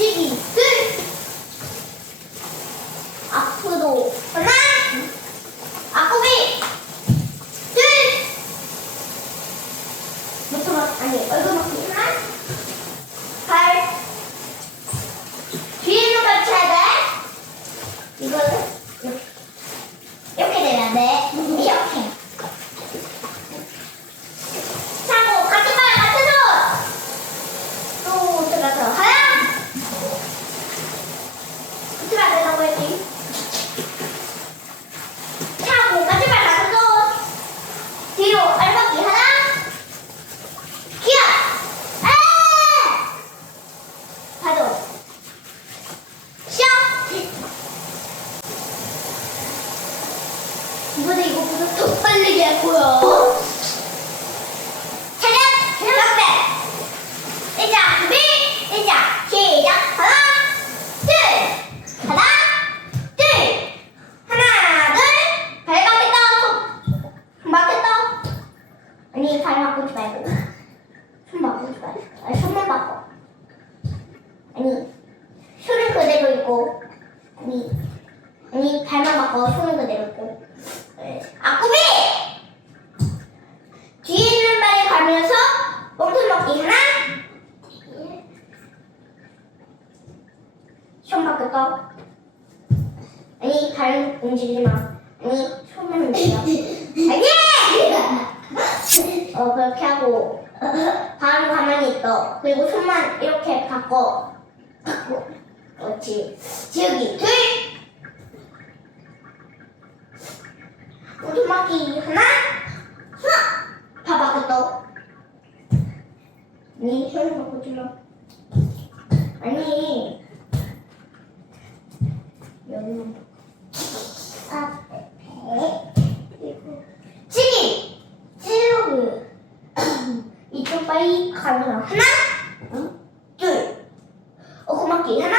Ziggy. 빨리 갈 거야. 차렷, 박배. 일자, 준비, 일자, 시작. 하나, 둘, 하나, 둘, 하나, 둘. 발 맞겠다. 맞겠다. 아니 발 맞고지 손만 바꿔! 아니, 손은 그대로 있고. 아니 아니 발만 바꿔, 손은 그대로 있고. 아쿠비! 뒤에 있는 발에 가면서 엉터먹기 하나? 손 밖에 떠 아니 다른 움직이지 마. 아니 손만 움직여 아니! 어 그렇게 하고. 바로 가만히 있어. 그리고 손만 이렇게 바꿔. 바꿔. 그렇지. 지우기 둘! 오두막이 하나, 하나. 봐봐, 그거. 아니, 소리가 거질러. 아니. 여기만 봐. 아, 배. 찌기! 찌르기. 이쪽 빨리 가면 하나, 둘. 오두막이 하나.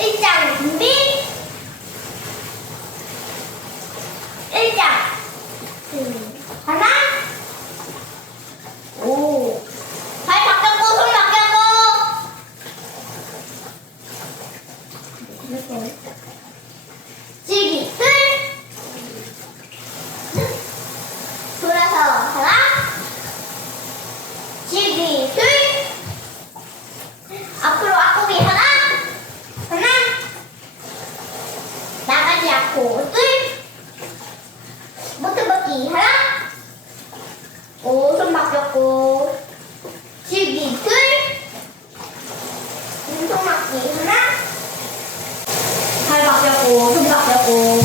Di 听我这么大，我。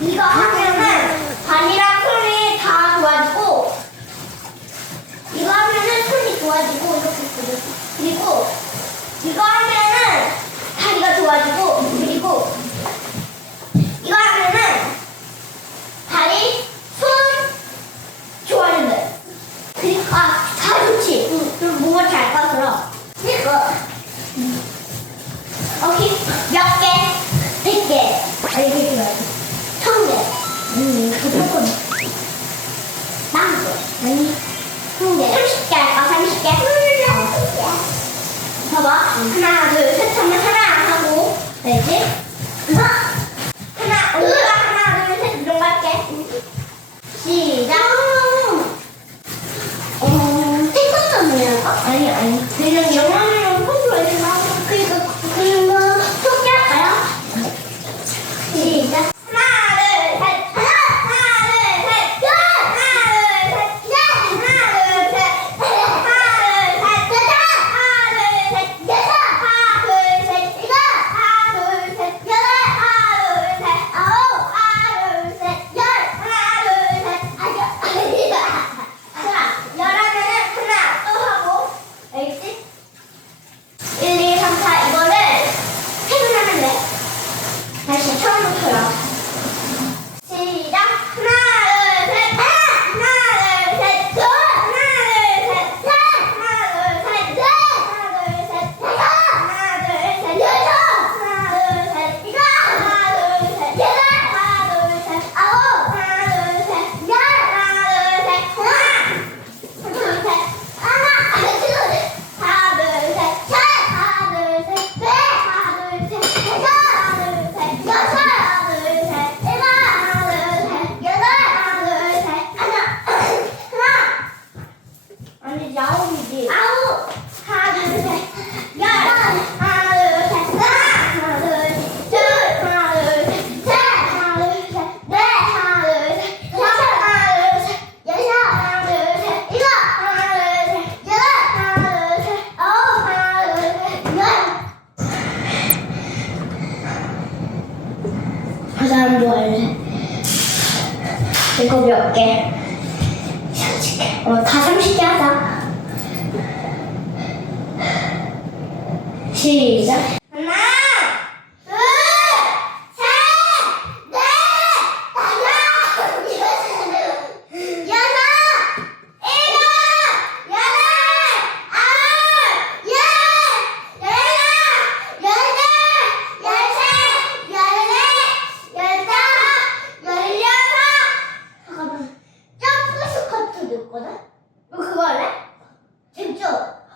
이거 하면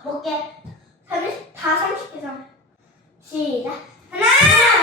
먹게. 30, 다 30개 상 시작. 하나!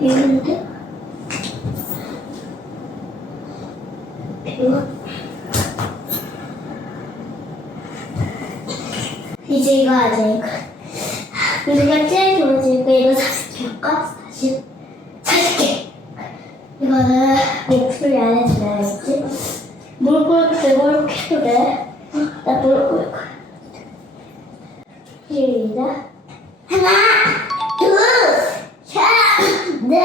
있는데? 배워? 이제 이거 하자, 이거. 내가 제일 좋아지고 이거 40개일까? 40? 40개! 이거는 뭐 목소리 안 해도 되겠지? 물 끓고 이거 이렇게 해도 돼? 나물 끓을 거야. 시작. 하나! 네.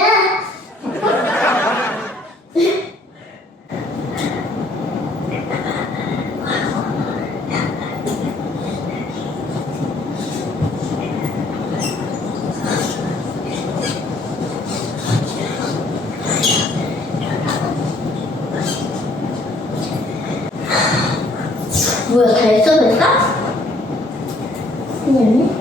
뭐야, 결성했어? 선생님?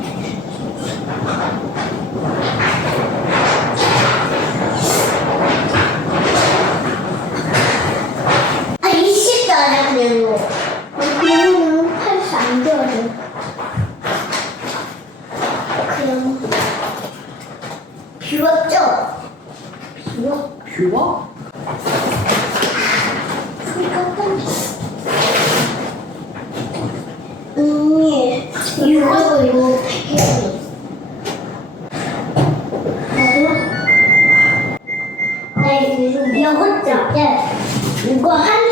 혼자. 예. 이거 한